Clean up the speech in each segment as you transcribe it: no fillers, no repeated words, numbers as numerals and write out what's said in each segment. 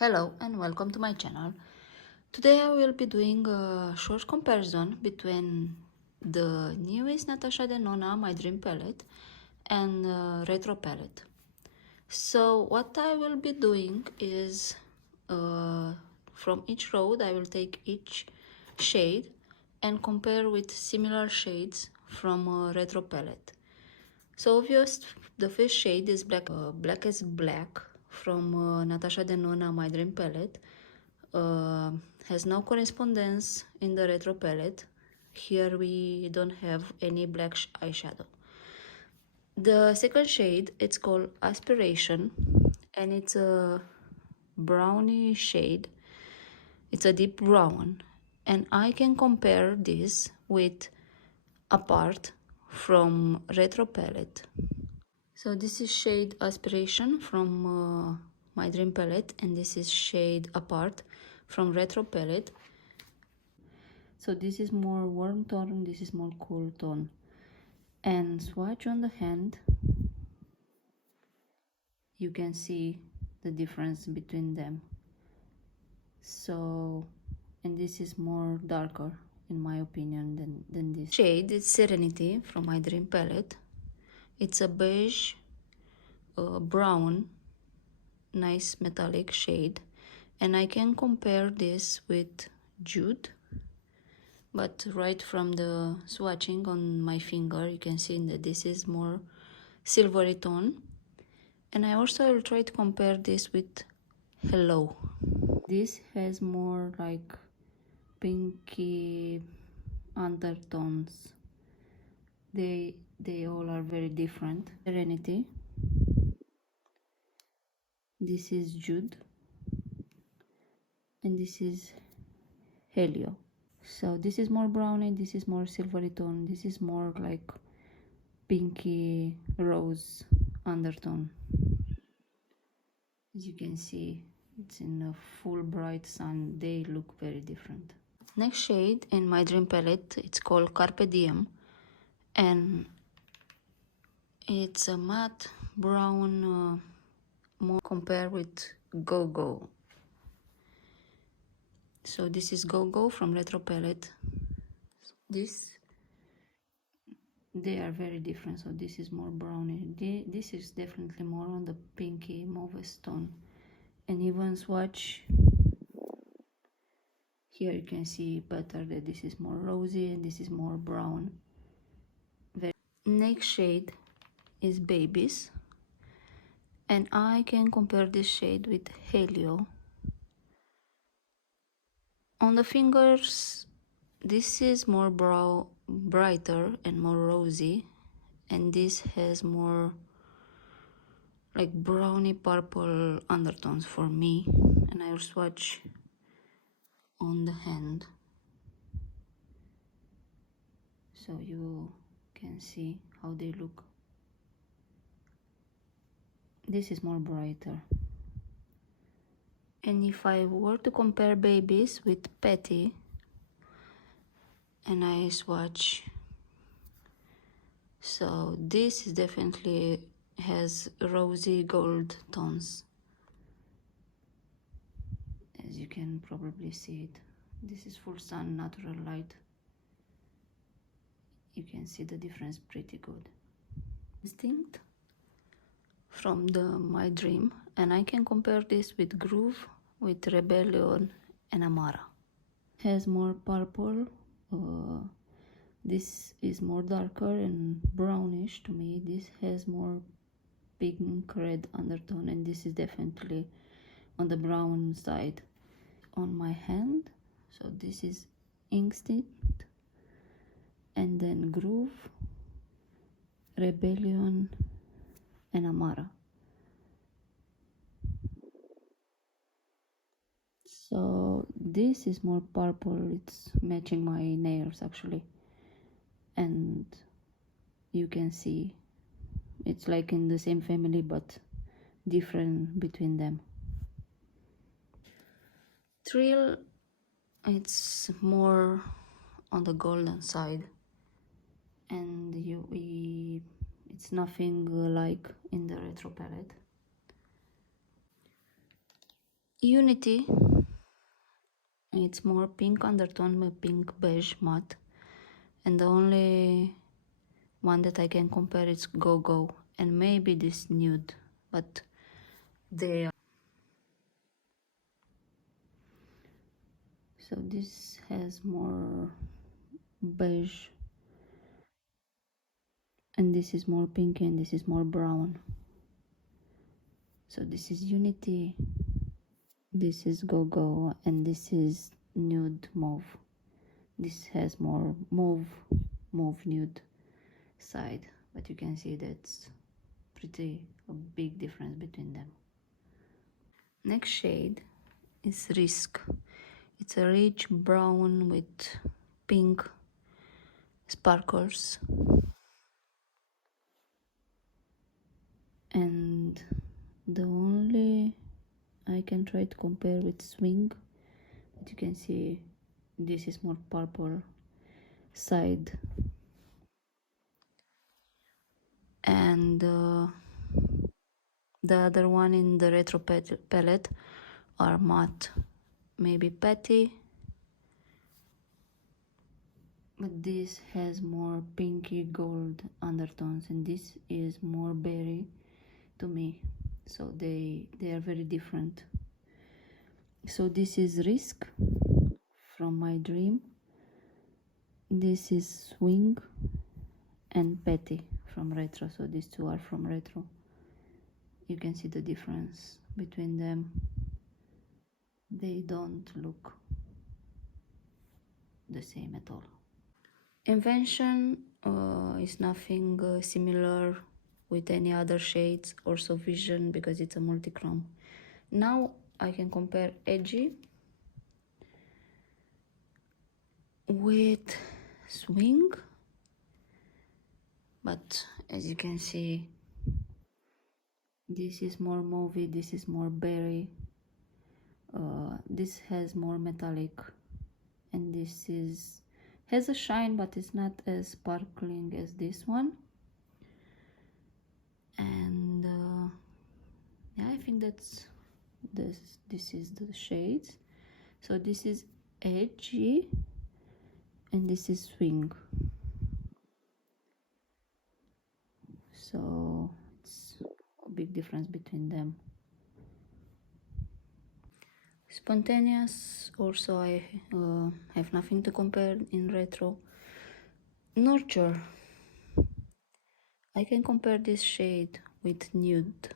Hello and welcome to my channel. Today I will be doing a short comparison between the newest Natasha Denona My Dream palette and Retro palette. So what I will be doing is from each road I will take each shade and compare with similar shades from Retro palette. So obvious, the first shade is Black as Black from Natasha Denona My Dream palette. Has no correspondence in the Retro palette. Here we don't have any black eyeshadow. The second shade, it's called Aspiration, and it's a browny shade. It's a deep brown, and I can compare this with Apart from Retro palette. So this is shade Aspiration from My Dream palette, and this is shade Apart from Retro palette. So this is more warm tone, this is more cool tone. And swatch on the hand, you can see the difference between them. So, and this is more darker in my opinion than this shade. It's Serenity from My Dream palette. It's a beige brown, nice metallic shade, and I can compare this with Jude, but right from the swatching on my finger you can see that this is more silvery tone. And I also will try to compare this with Hello. This has more like pinky undertones. They all are very different. Serenity, this is Jude, and this is Helio. So this is more browny, this is more silvery tone, this is more like pinky rose undertone. As you can see, it's in a full bright sun. They look very different. Next shade in My Dream palette, it's called Carpe Diem, and it's a matte brown, more compared with Go Go. So this is Go Go from Retro palette. They are very different. So this is more browny. This is definitely more on the pinky mauve tone. And even swatch, here you can see better that this is more rosy and this is more brown. Next shade is Babies, and I can compare this shade with Helio. On the fingers, this is more brighter and more rosy, and this has more like browny purple undertones for me. And I will swatch on the hand so you can see how they look. This is more brighter. And if I were to compare Babies with Petty, and I swatch, so this is definitely has rosy gold tones. As you can probably see it, this is full sun, natural light. You can see the difference pretty good. Distinct from the My Dream, and I can compare this with Groove, with Rebellion and Amara. Has more purple. This is more darker and brownish to me. This has more pink red undertone, and this is definitely on the brown side. On my hand, so this is Instinct, and then Groove, Rebellion and Amara. So this is more purple, it's matching my nails actually, and you can see it's like in the same family but different between them. Thrill, it's more on the golden side, and it's nothing like in the Retro palette. Unity, it's more pink undertone, pink beige matte, and the only one that I can compare is Go Go, and maybe this nude, but they are. So this has more beige, and this is more pink, and this is more brown. So this is Unity, this is Go Go, and this is nude mauve. This has more mauve nude side, but you can see that's pretty a big difference between them. Next shade is Risk. It's a rich brown with pink sparkles, and the only I can try to compare with Swing, but you can see this is more purple side, and the other one in the retro palette are matte, maybe patty, but this has more pinky gold undertones, and this is more berry to me, so they are very different. So this is Risk from My Dream, this is Swing, and Petty from Retro. So these two are from Retro. You can see the difference between them. They don't look the same at all. Invention is nothing similar with any other shades, also Vision, because it's a multi-chrome. Now I can compare Edgy with Swing, but as you can see, this is more mauvey, this is more berry, this has more metallic, and this has a shine, but it's not as sparkling as this one. And yeah, I think that's this is the shades. So this is Edgy and this is Swing. So it's a big difference between them. Spontaneous, also I have nothing to compare in Retro. Nurture, I can compare this shade with Nude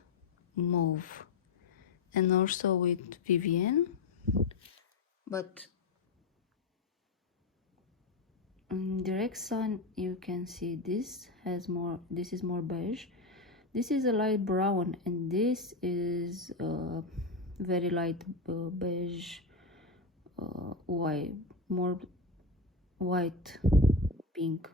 Mauve and also with Vivienne, but in direct sun you can see this is more beige, this is a light brown, and this is very light beige, white, more white pink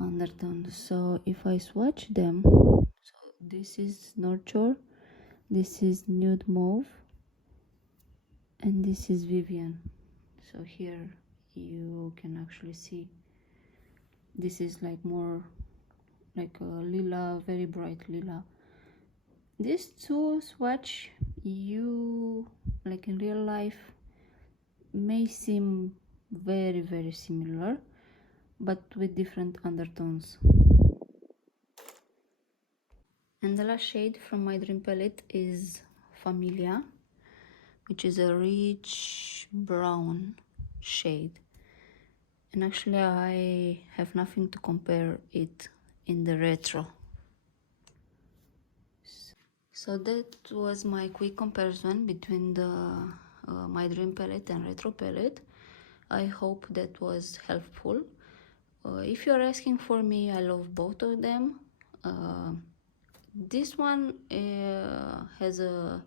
undertone. So if I swatch them, so this is Nurture, this is Nude Mauve, and this is Vivienne. So here you can actually see this is like more like a lila, very bright lila. These two swatch, you like in real life may seem very similar, but with different undertones. And the last shade from my dream palette is Familia, which is a rich brown shade, and actually I have nothing to compare it in the Retro. So that was my quick comparison between the my dream palette and Retro palette. I hope that was helpful. If you're asking for me, I love both of them. This one has a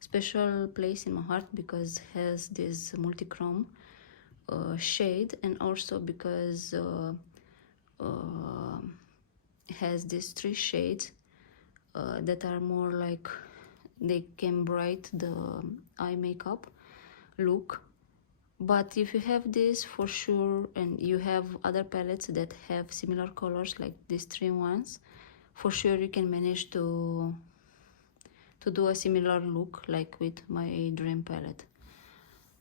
special place in my heart because it has this multi-chrome shade, and also because has these three shades that are more like they can bright the eye makeup look. But if you have this for sure, and you have other palettes that have similar colors like these three ones, for sure you can manage to to do a similar look like with my dream palette.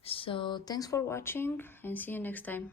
So thanks for watching and see you next time.